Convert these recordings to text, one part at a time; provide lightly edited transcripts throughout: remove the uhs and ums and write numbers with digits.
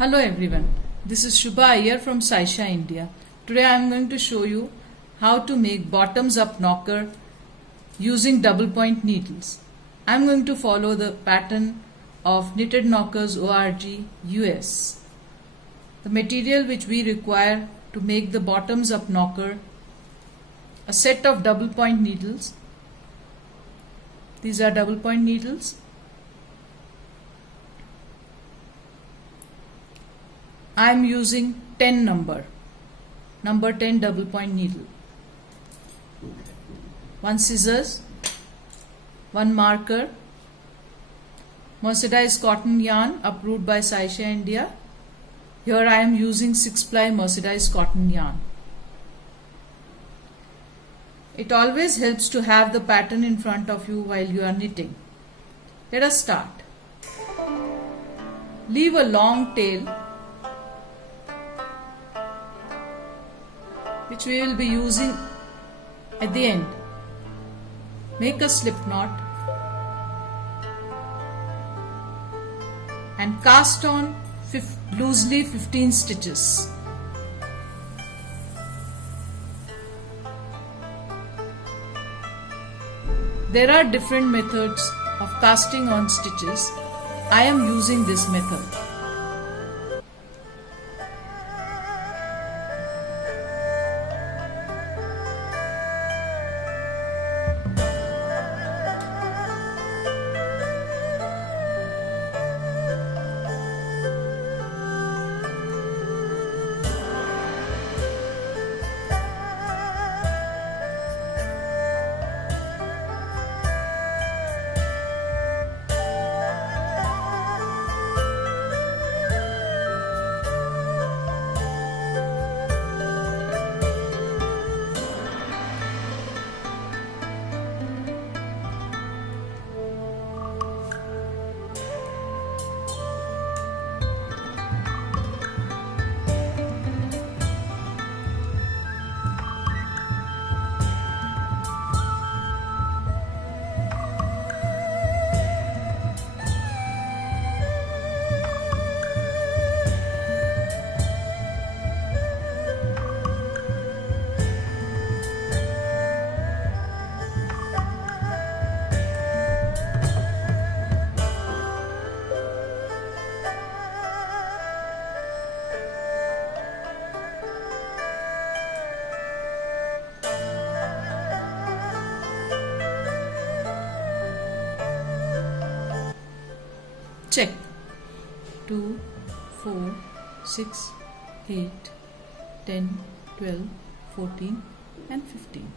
Hello everyone, this is Subha Iyer from Saaisha India. Today I am going to show you how to make bottoms up knocker using double point needles. I am going to follow the pattern of Knitted Knockers ORG US. The material which we require to make the bottoms up knocker: a set of double point needles. These are double point needles. I am using 10 number 10 double point needle, one scissors, one marker, mercerized cotton yarn approved by Saaisha India. Here I am using 6-ply mercerized cotton yarn. It always helps to have the pattern in front of you while you are knitting. Let us start. Leave a long tail which we will be using at the end. Make a slip knot and cast on loosely 15 stitches. There are different methods of casting on stitches. I am using this method. Check 2, 4, 6, 8, 10, 12, 14 and 15.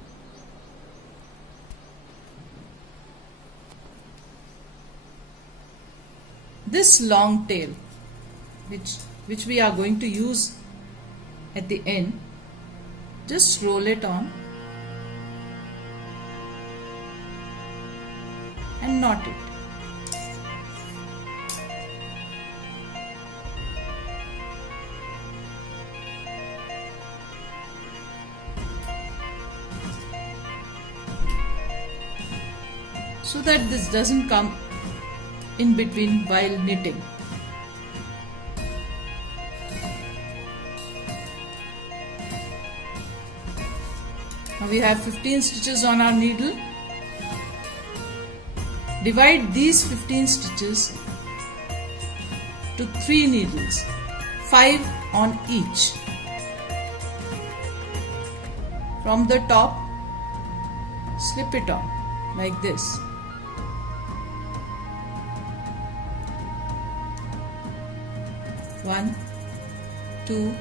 This long tail which we are going to use at the end, just roll it on and knot it. So that this doesn't come in between while knitting. Now we have 15 stitches on our needle. Divide these 15 stitches to 3 needles, 5 on each. From the top, slip it on like this. One, 2,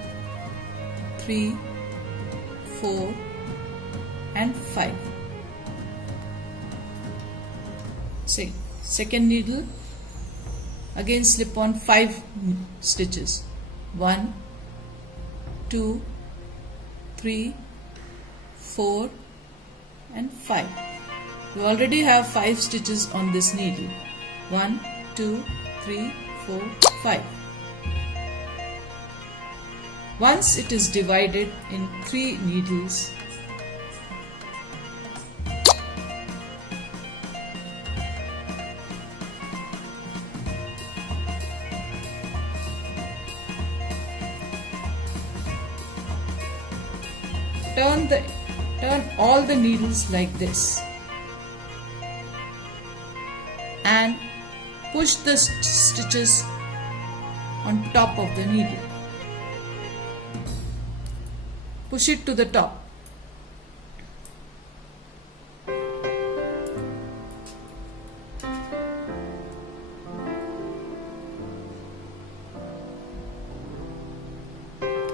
3, 4 and 5. Second needle, again slip on 5 stitches. 1, 2, 3, 4 and 5. You already have 5 stitches on this needle. 1, 2, 3, 4, 5. Once it is divided in 3 needles, turn all the needles like this and push the stitches on top of the needle. Push it to the top.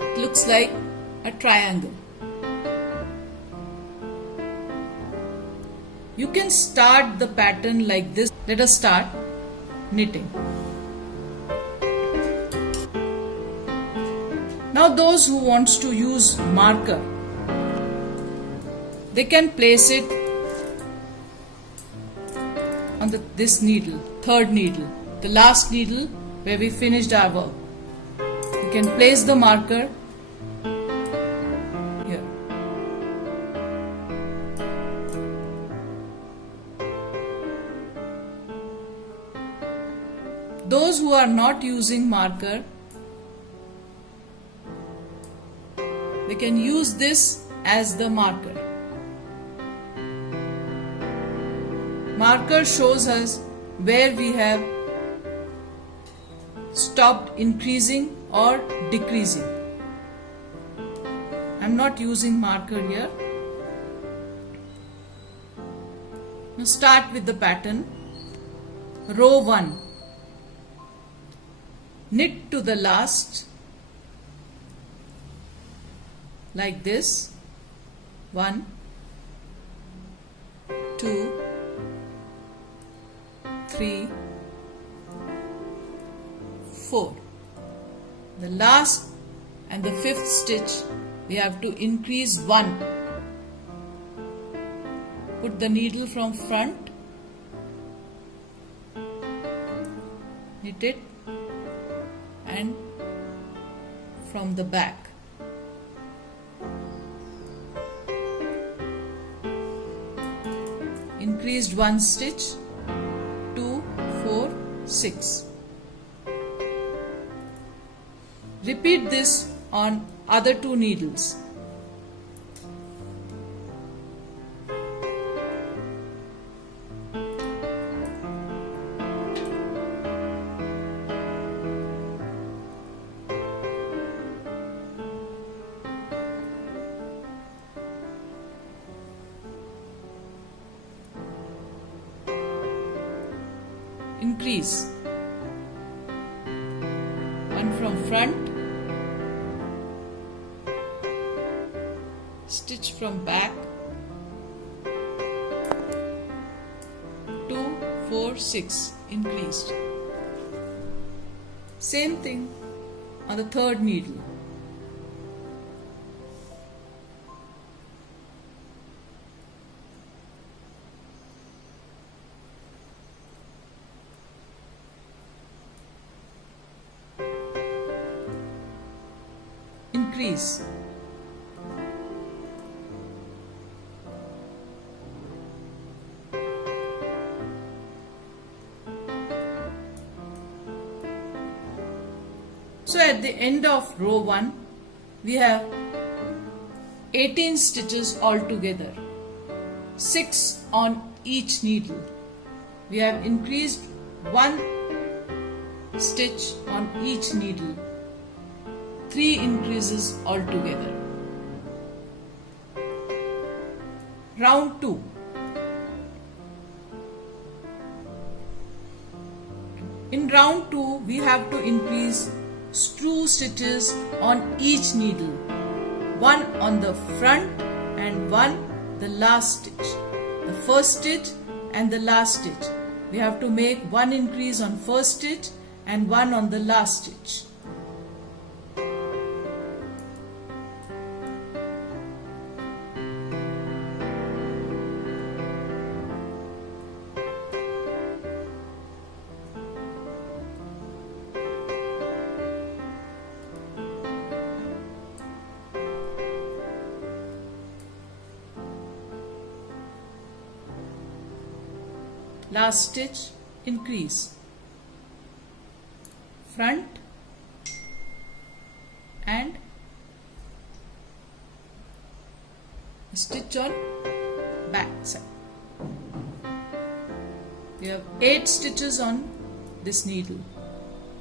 It looks like a triangle. You can start the pattern like this. Let us start knitting. Now those who wants to use marker, they can place it on this needle, third needle, the last needle where we finished our work. You can place the marker here. Those who are not using marker, they can use this as the marker. Marker shows us where we have stopped increasing or decreasing. I am not using marker here. Now start with the pattern. Row 1. Knit to the last like this. 1, 2, 3, 4. The last and the fifth stitch we have to increase 1. Put the needle from front, knit it, and from the back. Increased 1 stitch, 2, 4, 6. Repeat this on other 2 needles. Increase 1 from front, stitch from back, 2, 4, 6, increased. Same thing on the third needle. Increase. So at the end of row 1, we have 18 stitches altogether, 6 on each needle. We have increased 1 stitch on each needle. 3 increases altogether. Round 2. In round 2, we have to increase 2 stitches on each needle. 1 on the front and 1 the last stitch. The first stitch and the last stitch. We have to make 1 increase on first stitch and 1 on the last stitch. Last stitch, increase front and stitch on back side. You have 8 stitches on this needle.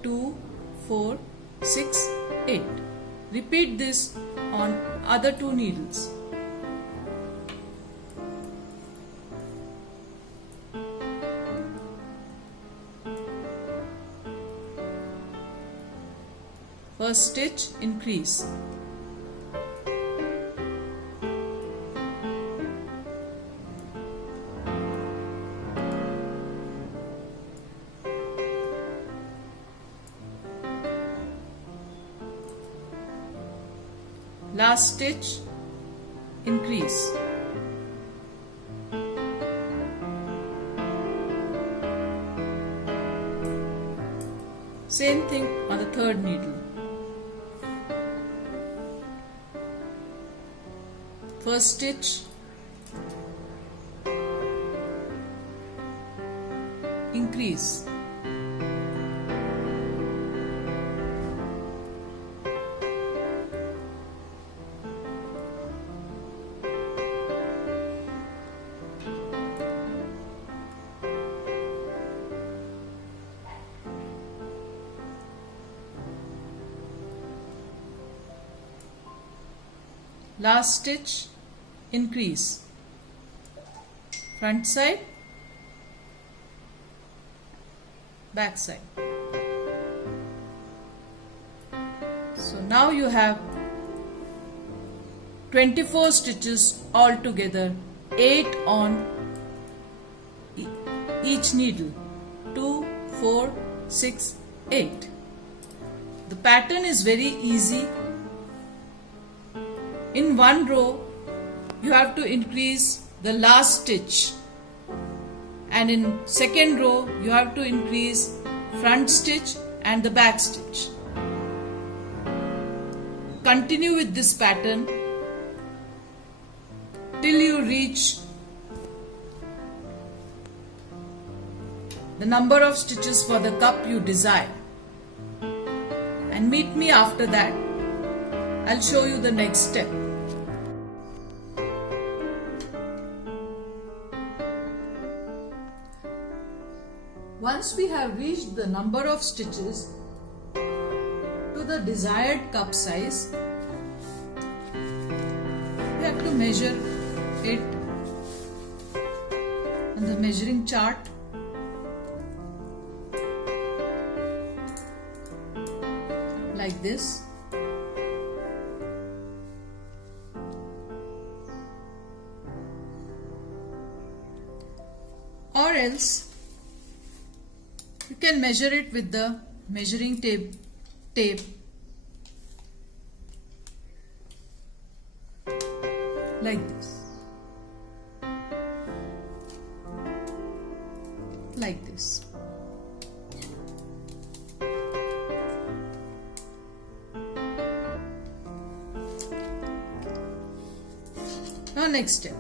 2, 4, 6, 8. Repeat this on other 2 needles. First stitch, increase. Last stitch, increase. Same thing on the third needle. First stitch, increase. Last stitch, increase. Front side, back side. So now you have 24 stitches all together, 8 on each needle. 2, 4, 6, 8. The pattern is very easy. In one row, you have to increase the last stitch, and in second row, you have to increase front stitch and the back stitch. Continue with this pattern till you reach the number of stitches for the cup you desire, and meet me after that. I'll show you the next step. Once we have reached the number of stitches to the desired cup size, we have to measure it on the measuring chart. Like this. Or else you can measure it with the measuring tape like this. Like this. Now next step.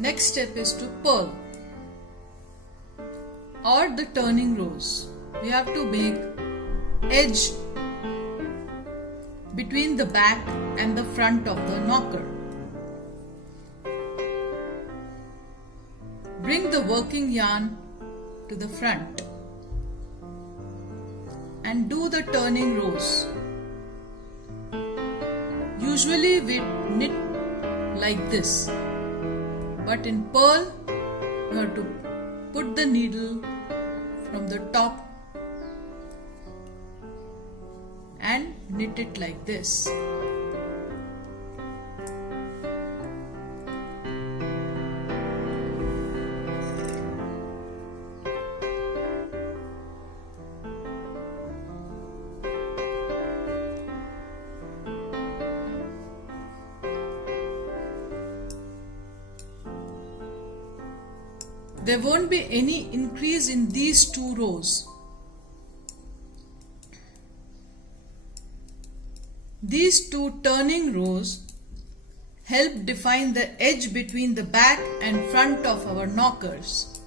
Next step is to purl or the turning rows. We have to make edge between the back and the front of the knocker. Bring the working yarn to the front and do the turning rows. Usually we knit like this, but in purl you have to put the needle from the top and knit it like this. There won't be any increase in these 2 rows. These 2 turning rows help define the edge between the back and front of our knockers.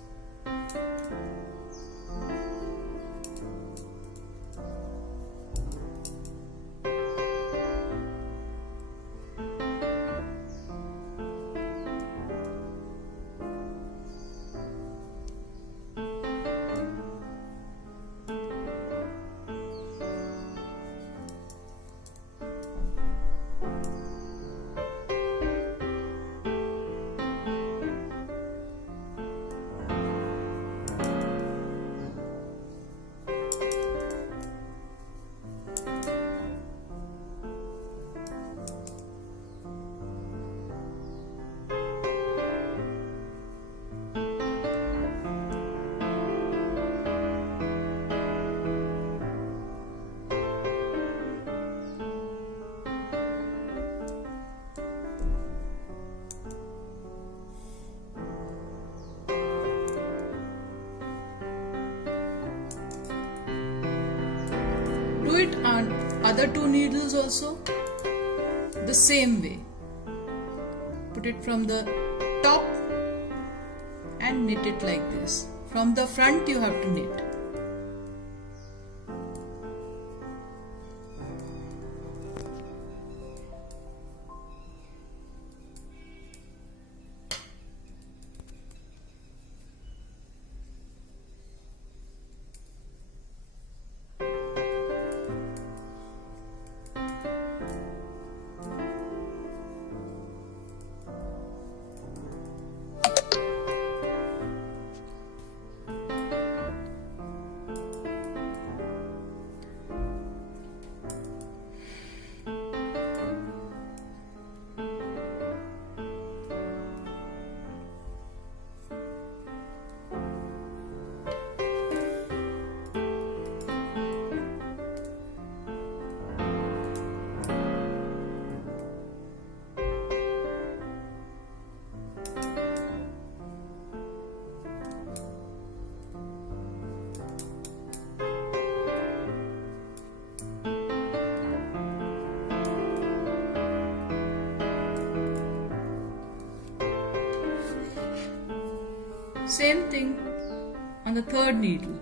other two needles also the same way. Put it from the top and knit it like this. From the front you have to knit. Same thing on the third needle.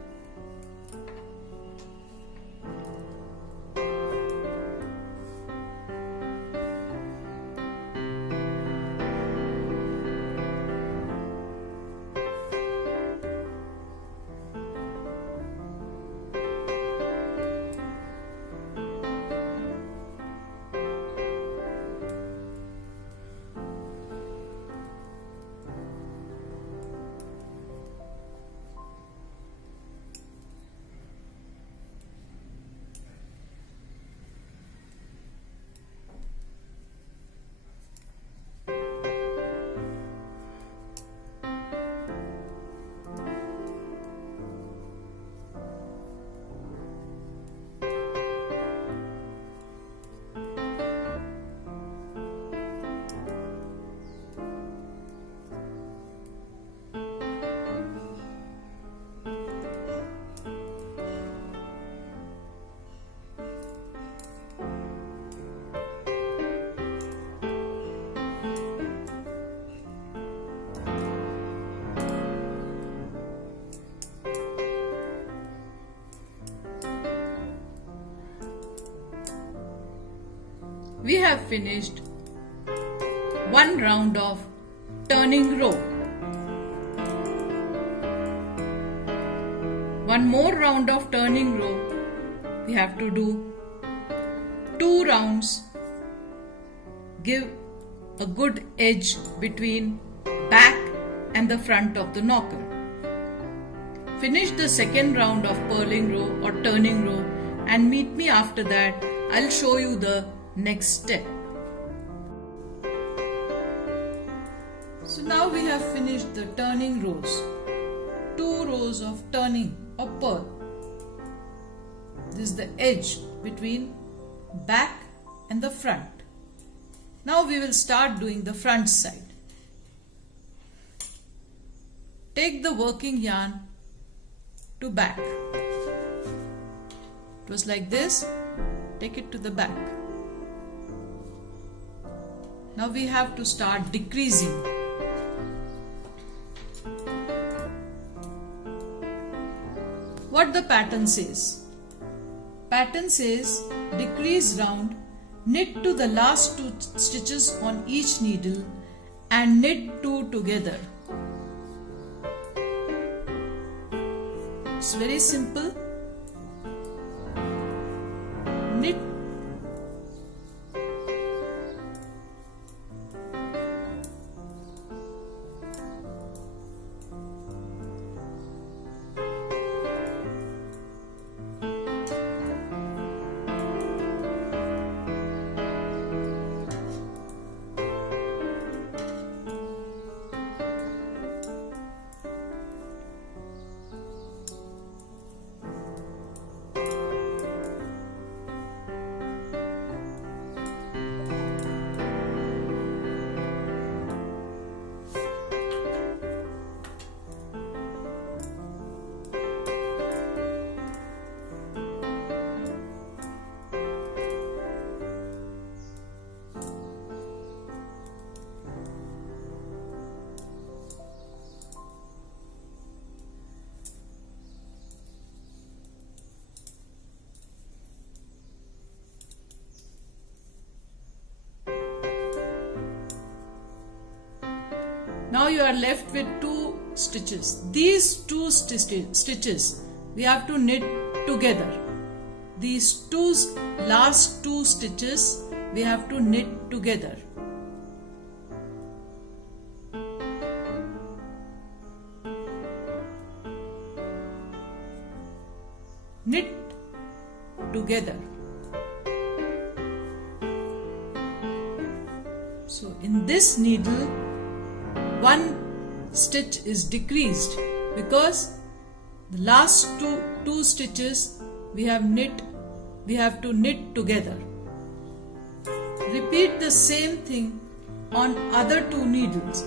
We have finished one round of turning row. One more round of turning row. We have to do 2 rounds. Give a good edge between back and the front of the knocker. Finish the second round of purling row or turning row and meet me after that. I'll show you the next step. So now we have finished the turning rows. 2 rows of turning or purl. This is the edge between back and the front. Now we will start doing the front side. Take the working yarn to back. It was like this. Take it to the back. Now we have to start decreasing. What the pattern says? Pattern says decrease round, knit to the last 2 stitches on each needle and knit 2 together. It's very simple. Knit you are left with 2 stitches. These 2 stitches we have to knit together. These last 2 stitches we have to knit together. Knit together. So in this needle, 1 stitch is decreased because the last two stitches we have to knit together. Repeat the same thing on other 2 needles.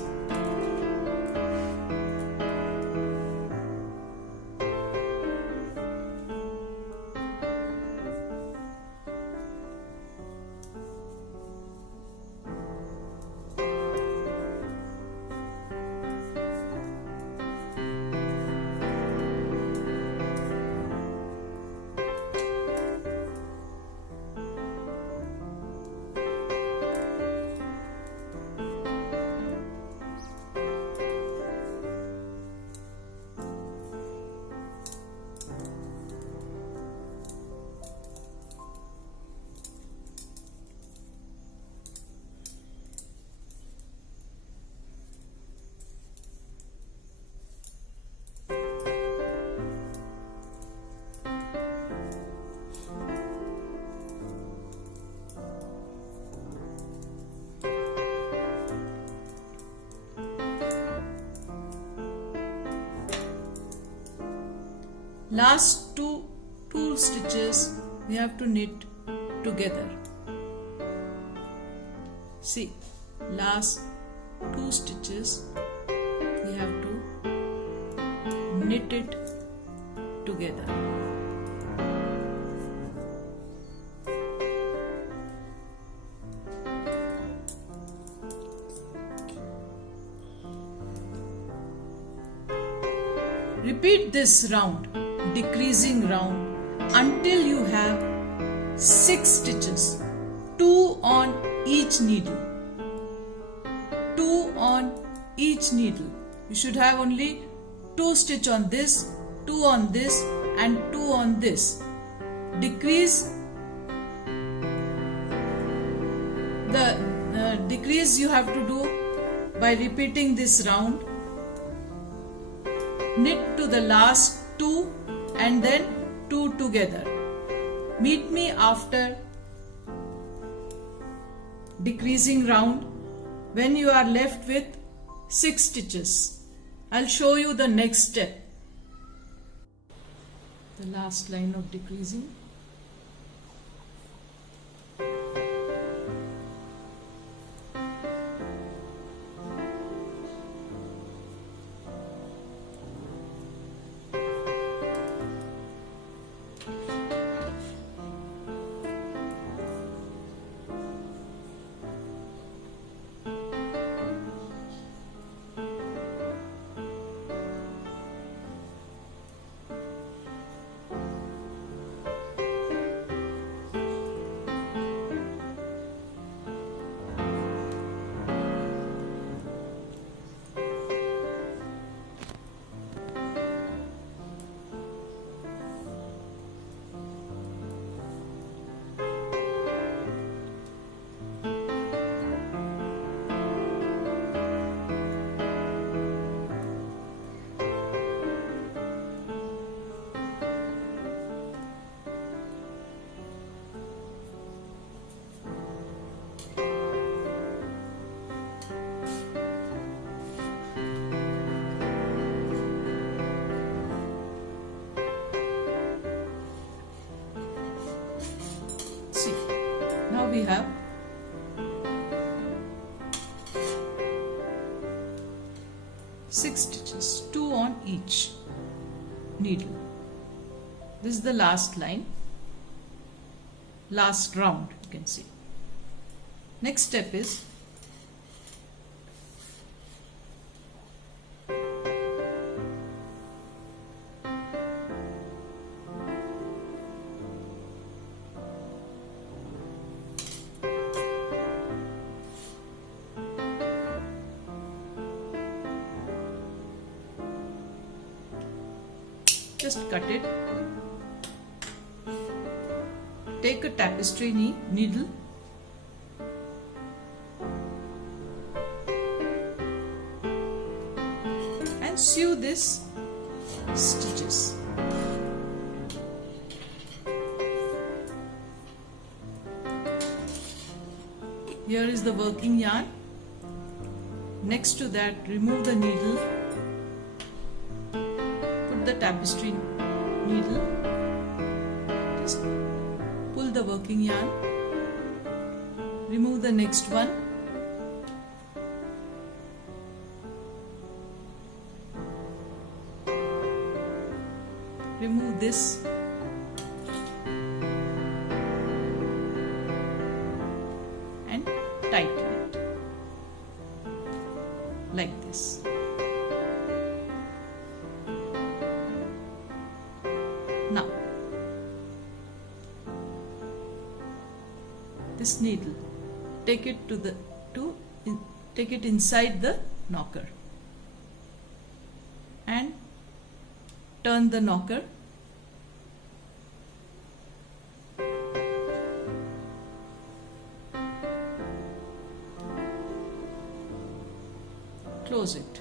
Last two stitches we have to knit together. See, last 2 stitches we have to knit it together. Repeat this round, decreasing round, until you have 6 stitches, 2 on each needle. 2 on each needle. You should have only 2 stitch on this, 2 on this, and 2 on this. Decrease the decrease you have to do by repeating this round. Knit to the last 2 and then 2 together. Meet me after decreasing round when you are left with 6 stitches. I'll show you the next step. The last line of decreasing. Now we have six stitches, 2 on each needle. This is the last line, last round, you can see. Next step is just cut it. Take a tapestry needle and sew these stitches. Here is the working yarn. Next to that, remove the needle, put the tapestry needle, just pull the working yarn, remove the next one, remove this, and tighten it like this. Now this needle, take it take it inside the knocker and turn the knocker. Close it.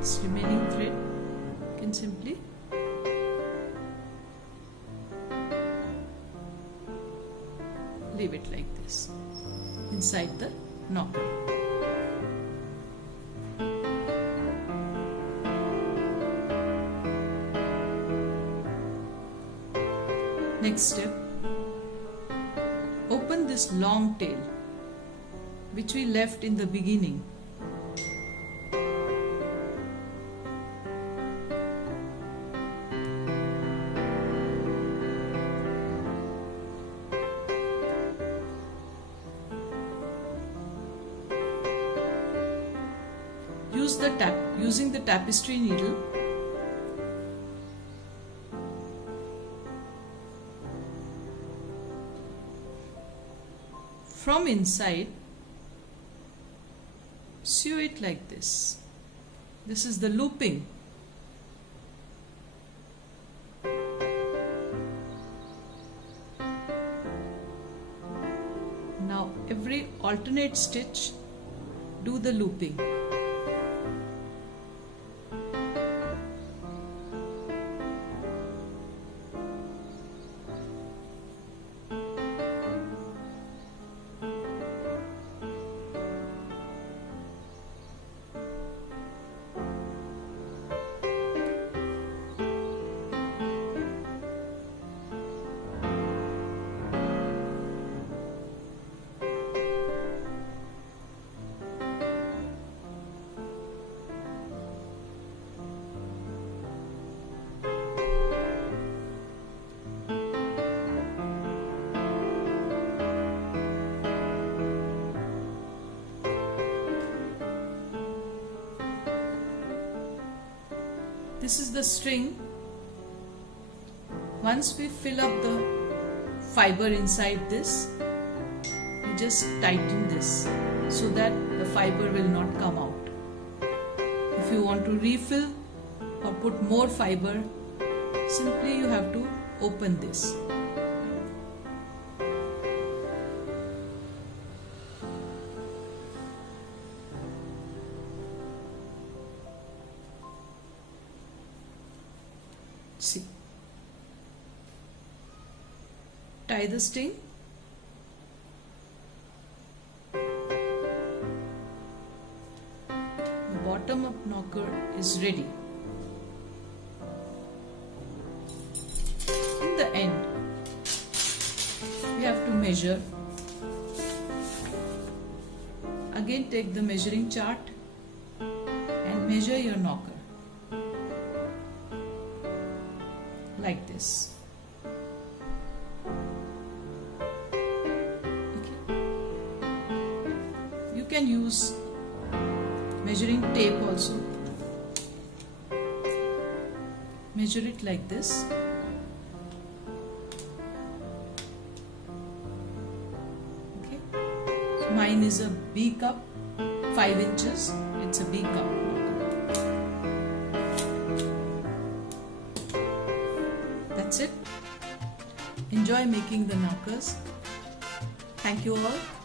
This remaining thread you can simply leave it like this inside the knocker. Next step, open this long tail which we left in the beginning. Using the tapestry needle, from inside sew it like this. This is the looping. Now every alternate stitch do the looping. This is the string. Once we fill up the fiber inside this, we just tighten this so that the fiber will not come out. If you want to refill or put more fiber, simply you have to open this. See, tie the string, the bottom up knocker is ready. In the end, we have to measure. Again, take the measuring chart and measure your knocker. Like this. Okay. can use measuring tape also. Measure it like this. Okay. So mine is a B cup, 5 inches. It's a B cup. That's it. Enjoy making the knockers. Thank you all.